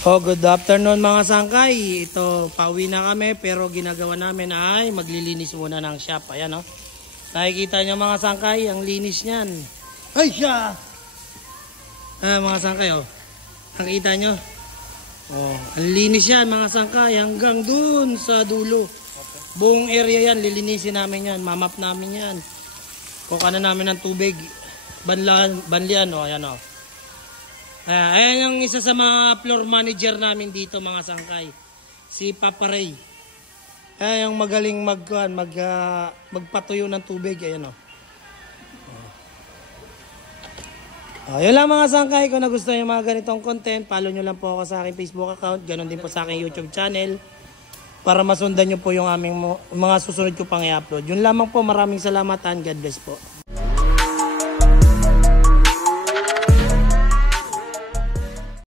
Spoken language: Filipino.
Oh, good afternoon mga sangkay. Ito, pauwi na kami pero ginagawa namin ay maglilinis muna ng shop. Ayan oh. Nakikita nyo mga sangkay, ang linis niyan. Ay siya! Mga sangkay oh. Nakikita nyo? Oh, ang linis yan mga sangkay hanggang dun sa dulo. Buong area yan, lilinisin namin yan. Mamap namin yan. Kukuha na namin ng tubig. Banlian oh, ayan oh. Ayan ang isa sa mga floor manager namin dito mga sangkay. Si Papa Ray. Ayan yung magaling magpatuyo ng tubig. Ayan o. Yun lang mga sangkay. Kung nagustuhan yung mga ganitong content, follow nyo lang po ako sa aking Facebook account. Ganon din po sa aking YouTube channel. Para masundan nyo po yung aming mga susunod ko pang i-upload. Yun lamang po. Maraming salamat and God bless po.